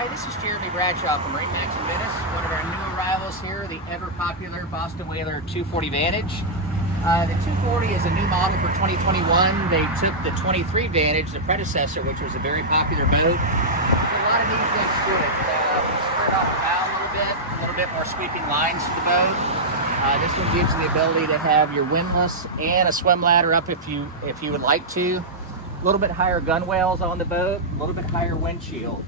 Hi, this is Jeremy Bradshaw from MarineMax in Venice, one of our new arrivals here, the ever-popular Boston Whaler 240 Vantage. The 240 is a new model for 2021. They took the 23 Vantage, the predecessor, which was a very popular boat. There's a lot of neat things to it. We squared off the bow a little bit more sweeping lines to the boat. This one gives you the ability to have your windlass and a swim ladder up if you would like to. A little bit higher gunwales on the boat, a little bit higher windshield.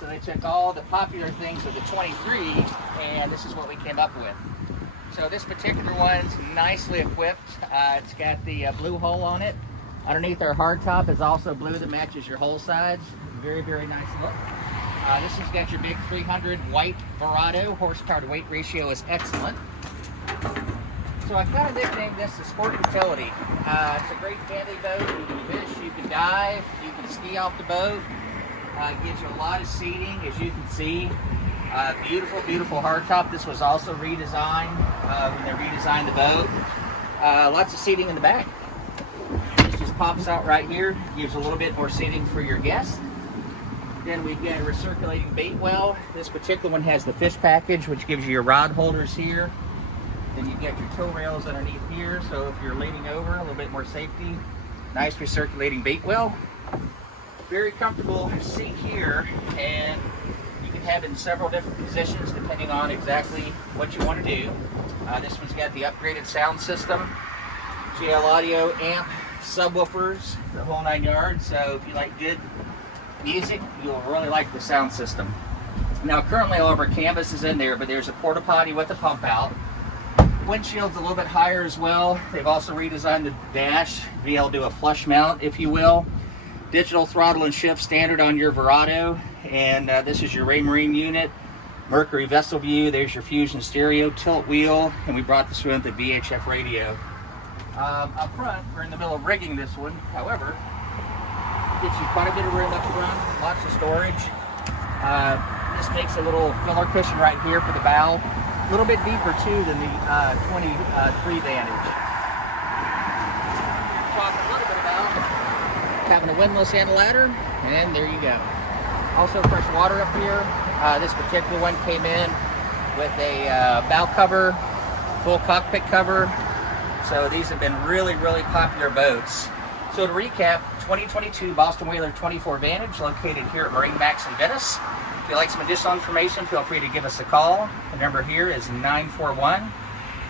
So they took all the popular things of the 23 and this is what we came up with. So this particular one's nicely equipped. It's got the blue hull on it. Underneath our hardtop is also blue that matches your hull sides. Very, very nice look. This one's got your big 300 white Verado. Horsepower to weight ratio is excellent. So I kind of nicknamed this the Sport Utility. It's a great family boat. You can fish, you can dive, you can ski off the boat. It gives you a lot of seating, as you can see. Beautiful, beautiful hardtop. This was also redesigned when they redesigned the boat. Lots of seating in the back. This just pops out right here. Gives a little bit more seating for your guests. Then we've got a recirculating bait well. This particular one has the fish package, which gives you your rod holders here. Then you've got your tow rails underneath here, so if you're leaning over, a little bit more safety. Nice recirculating bait well. Very comfortable seat here, and you can have it in several different positions depending on exactly what you want to do. This one's got the upgraded sound system, GL audio, amp, subwoofers, the whole 9 yards. So if you like good music, you'll really like the sound system. Now currently all of our canvas is in there, but there's a porta potty with a pump out. Windshield's a little bit higher as well. They've also redesigned the dash to be able to do a flush mount, if you will. Digital throttle and shift standard on your Verado, and this is your Marine unit. Mercury vessel view. There's your Fusion stereo, tilt wheel, and we brought this one with the VHF radio. Up front, we're in the middle of rigging this one. However, gives you quite a bit of room up front, lots of storage. This makes a little filler cushion right here for the bow. A little bit deeper too than the 23 Vantage. Talk a little bit about having a windlass and a ladder, and there you go. Also fresh water up here. This particular one came in with a bow cover, full cockpit cover. So these have been really, really popular boats. So to recap, 2022 Boston Whaler 24 Vantage located here at MarineMax in Venice. If you'd like some additional information, feel free to give us a call. The number here is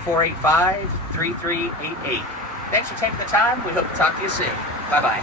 941-485-3388. Thanks for taking the time. We hope to talk to you soon. Bye-bye.